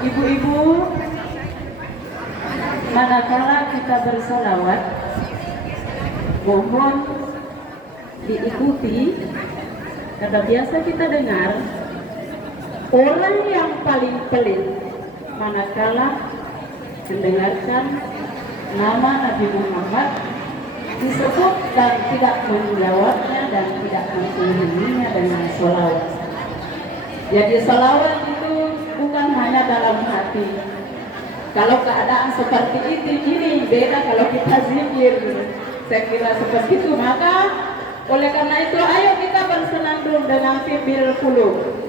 Ibu-ibu, manakala kita bersalawat, mohon diikuti, karena biasa kita dengar orang yang paling pelit manakala mendengarkan nama Nabi Muhammad disebut dan tidak menjawabnya dan tidak mengiringinya dengan salawat. Jadi salawat itu bukan hanya dalam hati. Kalau keadaan seperti ini beda kalau kita zikir. Saya kira seperti itu. Maka oleh karena itu ayo kita bersenandung dengan tibil qulub.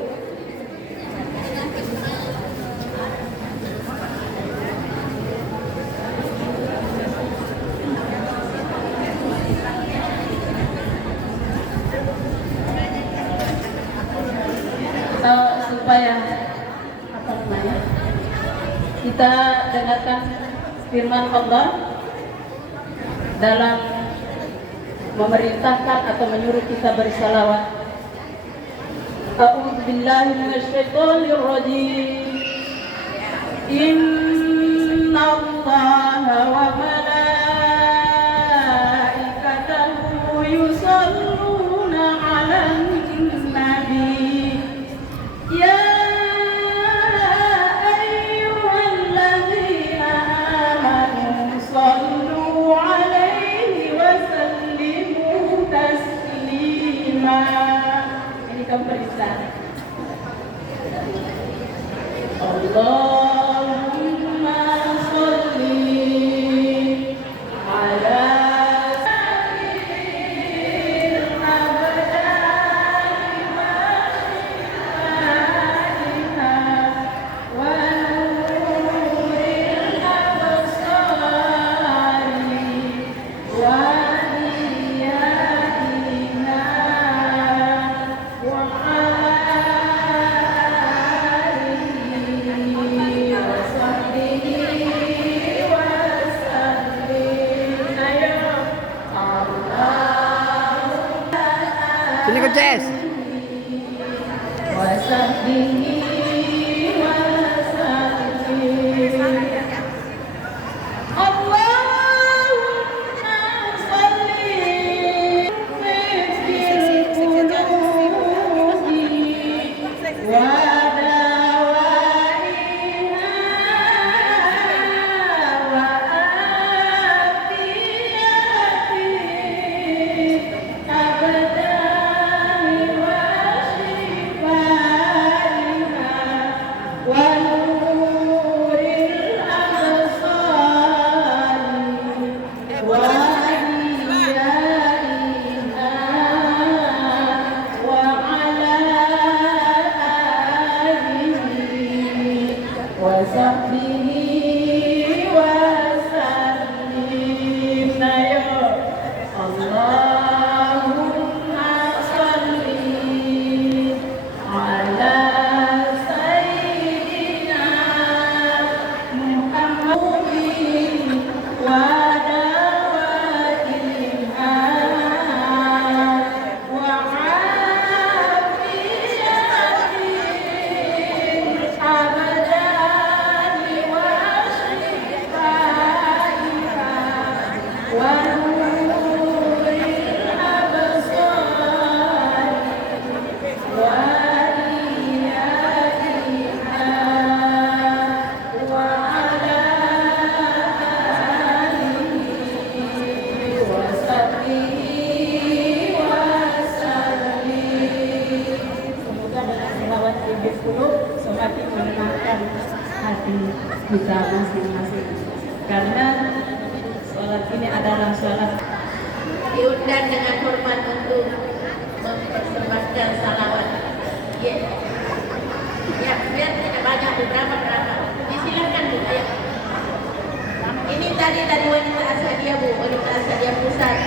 Supaya kita dengarkan firman Allah dalam memerintahkan atau menyuruh kita bersalawat. A'udzu billahi minasyaitonir rajim. Innallaha wa malaikatahu yusholluna 'alan nabi. Ya ayyuhalladzina amanu shallu 'alaihi wa sallimu taslima. Ini pemerintah. Allahumma shalli 'ala Sini ke Jess. bisa masing-masing. Karena sholat ini adalah sholat diundang dengan hormat untuk mempersembahkan salawat. Ya, ya, biar tidak banyak beberapa. Disilahkan Bu. Ayo. Ini tadi dari wanita Asadiyah Bu, wanita Asadiyah Pusat.